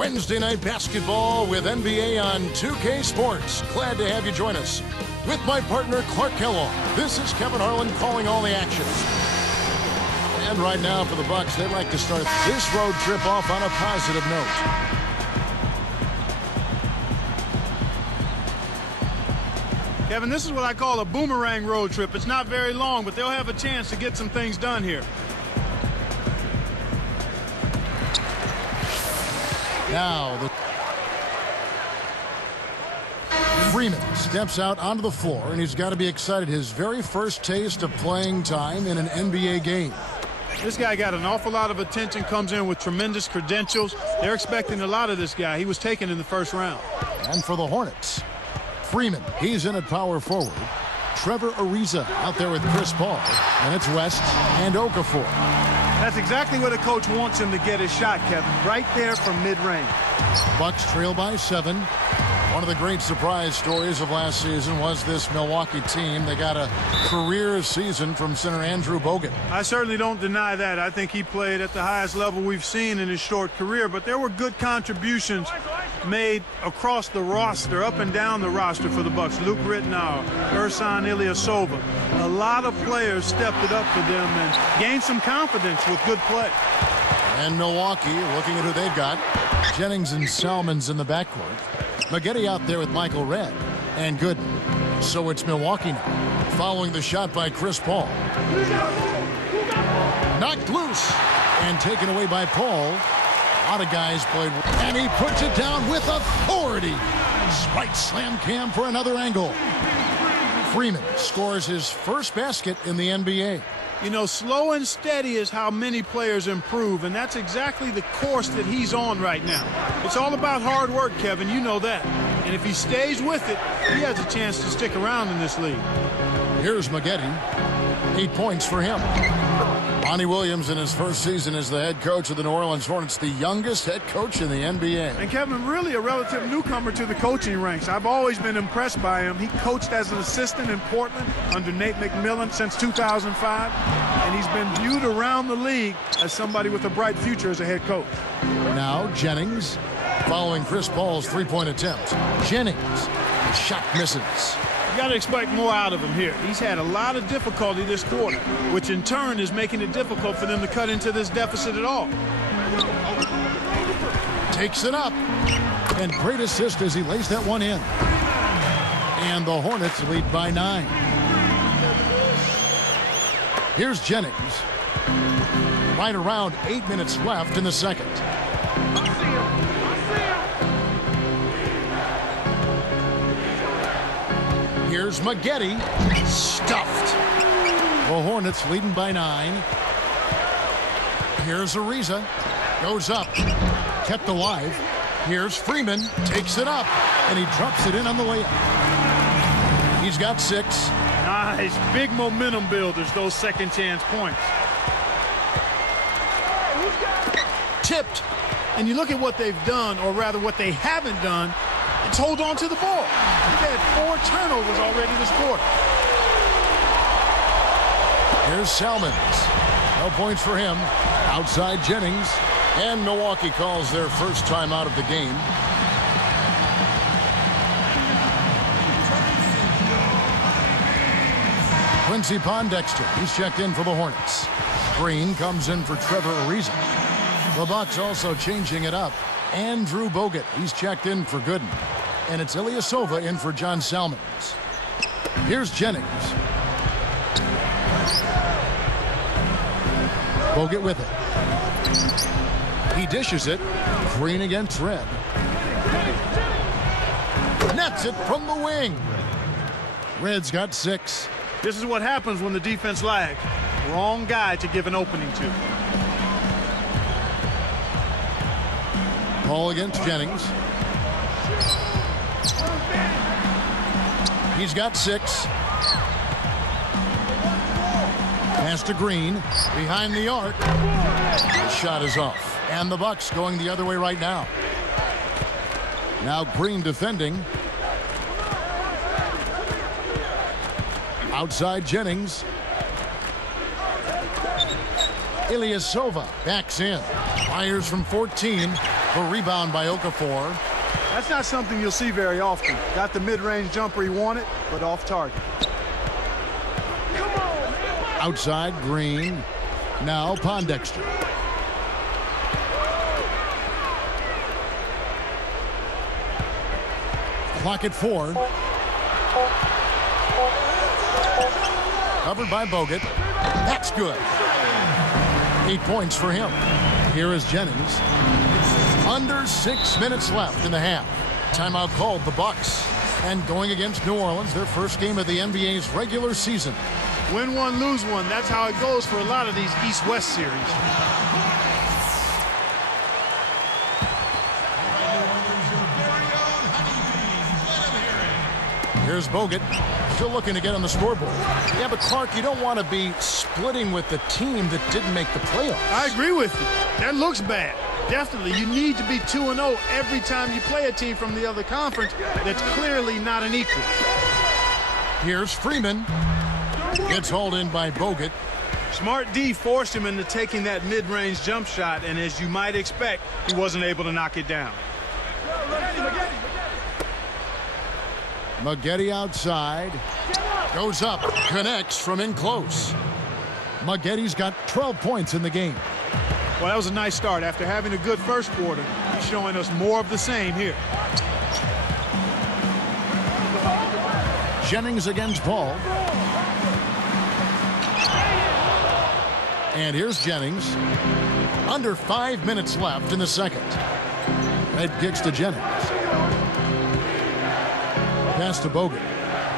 Wednesday night basketball with NBA on 2K Sports. Glad to have you join us. With my partner, Clark Kellogg, this is Kevin Harlan calling all the action. And right now for the Bucks, they'd like to start this road trip off on a positive note. Kevin, this is what I call a boomerang road trip. It's not very long, but they'll have a chance to get some things done here. Now, Freeman steps out onto the floor, and he's got to be excited. His very first taste of playing time in an NBA game. This guy got an awful lot of attention, comes in with tremendous credentials. They're expecting a lot of this guy. He was taken in the first round. And for the Hornets, Freeman, he's in at power forward. Trevor Ariza out there with Chris Paul. And it's West and Okafor. That's exactly what a coach wants him to get his shot, Kevin. Right there from mid-range. Bucks trail by 7. One of the great surprise stories of last season was this Milwaukee team. They got a career season from center Andrew Bogut. I certainly don't deny that. I think he played at the highest level we've seen in his short career, but there were good contributions made across the roster, up and down the roster for the Bucks. Luke Rittenauer, Ersan Ilyasova. A lot of players stepped it up for them and gained some confidence with good play. And Milwaukee, looking at who they've got, Jennings and Salmons in the backcourt. Maggette out there with Michael Redd and Gooden. So it's Milwaukee now, following the shot by Chris Paul. Knocked loose and taken away by Paul. A lot of guys played, and he puts it down with authority. Spike slam cam for another angle. Freeman scores his first basket in the NBA. You know, slow and steady is how many players improve, and that's exactly the course that he's on right now. It's all about hard work, Kevin. You know that. And if he stays with it, he has a chance to stick around in this league. Here's Maggette. 8 points for him. Monty Williams in his first season as the head coach of the New Orleans Hornets, the youngest head coach in the NBA. And Kevin, really a relative newcomer to the coaching ranks. I've always been impressed by him. He coached as an assistant in Portland under Nate McMillan since 2005, and he's been viewed around the league as somebody with a bright future as a head coach. Now Jennings following Chris Paul's three-point attempt. Jennings, the shot misses. You got to expect more out of him here. He's had a lot of difficulty this quarter, which in turn is making it difficult for them to cut into this deficit at all. Takes it up. And great assist as he lays that one in. And the Hornets lead by 9. Here's Jennings. Right around 8 minutes left in the second. Here's Maggette. Stuffed. The Hornets leading by 9. Here's Ariza. Goes up. Kept alive. Here's Freeman. Takes it up. And he drops it in on the layup. He's got 6. Nice. Big momentum builders, those second chance points. Tipped. And you look at what they've done, or rather what they haven't done, it's hold on to the ball. They've had 4 turnovers already this quarter. Here's Salmons. No points for him. Outside Jennings. And Milwaukee calls their first time out of the game. Quincy Pondexter, he's checked in for the Hornets. Green comes in for Trevor Ariza. The Bucks also changing it up. Andrew Bogut, he's checked in for Gooden. And it's Ilyasova in for John Salmons. Here's Jennings. Bogut with it. He dishes it. Green against Redd. Nets it from the wing. Redd's got 6. This is what happens when the defense lags. Wrong guy to give an opening to. Ball against Jennings. He's got 6. Pass to Green. Behind the arc. The shot is off. And the Bucks going the other way right now. Now Green defending. Outside Jennings. Ilyasova backs in. Fires from 14. The rebound by Okafor. That's not something you'll see very often. Got the mid-range jumper he wanted, but off target. Outside, Green. Now Pondexter. Clock at 4. Covered by Bogut. That's good. 8 points for him. Here is Jennings. Under 6 minutes left in the half. Timeout called the Bucks. And going against New Orleans, their first game of the NBA's regular season. Win one, lose one. That's how it goes for a lot of these East-West series. Here's Bogut, still looking to get on the scoreboard. Yeah, but Clark, you don't want to be splitting with the team that didn't make the playoffs. I agree with you. That looks bad. Definitely, you need to be 2-0 every time you play a team from the other conference that's clearly not an equal. Here's Freeman. Gets hauled in by Bogut. Smart D forced him into taking that mid-range jump shot, and as you might expect, he wasn't able to knock it down. Maggette outside. Goes up. Connects from in close. Maggette's got 12 points in the game. Well, that was a nice start. After having a good first quarter, he's showing us more of the same here. Jennings against Paul. And here's Jennings. Under 5 minutes left in the second. Red kicks to Jennings. Pass to Bogut.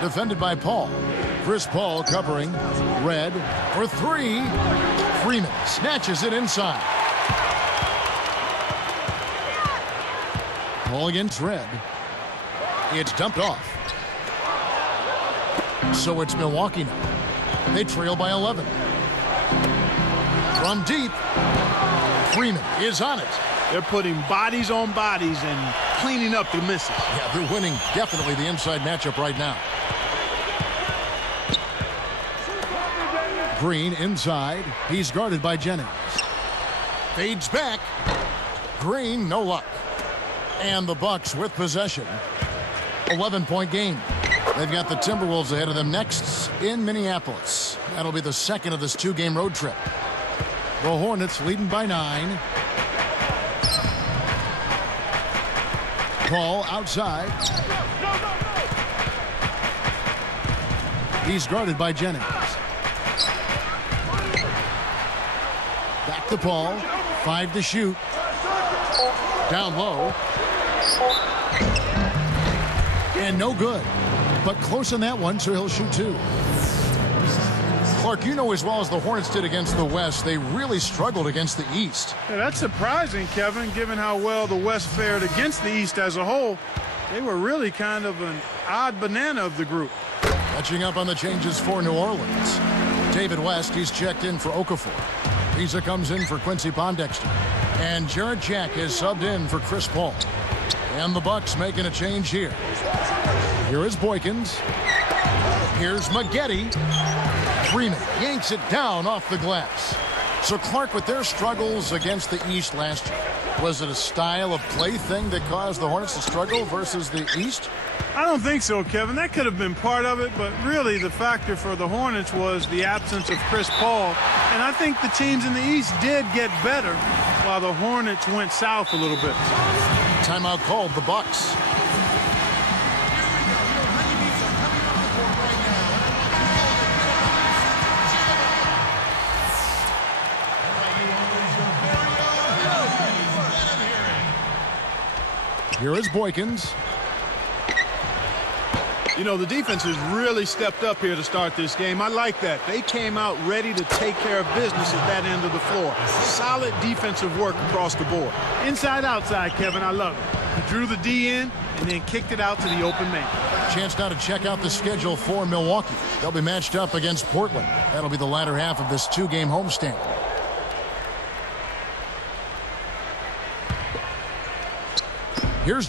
Defended by Paul. Chris Paul covering. Red for 3. Freeman snatches it inside. Paul against Red. It's dumped off. So it's Milwaukee now. They trail by 11. From deep, Freeman is on it. They're putting bodies on bodies and cleaning up the misses. Yeah, they're winning definitely the inside matchup right now. Green inside. He's guarded by Jennings. Fades back. Green, no luck. And the Bucks with possession. 11-point game. They've got the Timberwolves ahead of them next in Minneapolis. That'll be the second of this 2-game road trip. The Hornets leading by 9. Paul outside. He's guarded by Jennings. Back to Paul. 5 to shoot. Down low. And no good. But close on that one, so he'll shoot 2. Clark, you know as well as the Hornets did against the West, they really struggled against the East. Yeah, that's surprising, Kevin, given how well the West fared against the East as a whole. They were really kind of an odd banana of the group. Catching up on the changes for New Orleans. David West, he's checked in for Okafor. Visa comes in for Quincy Pondexter. And Jarrett Jack is subbed in for Chris Paul. And the Bucks making a change here. Here is Boykins. Here's Maggette. Freeman yanks it down off the glass. So Clark, with their struggles against the East last year, was it a style of play thing that caused the Hornets to struggle versus the East? I don't think so, Kevin. That could have been part of it, but really the factor for the Hornets was the absence of Chris Paul. And I think the teams in the East did get better while the Hornets went south a little bit. Timeout called, the Bucks. Here is Boykins. You know, the defense has really stepped up here to start this game. I like that. They came out ready to take care of business at that end of the floor. Solid defensive work across the board. Inside, outside, Kevin, I love it. He drew the D in and then kicked it out to the open man. Chance now to check out the schedule for Milwaukee. They'll be matched up against Portland. That'll be the latter half of this 2-game homestand. Here's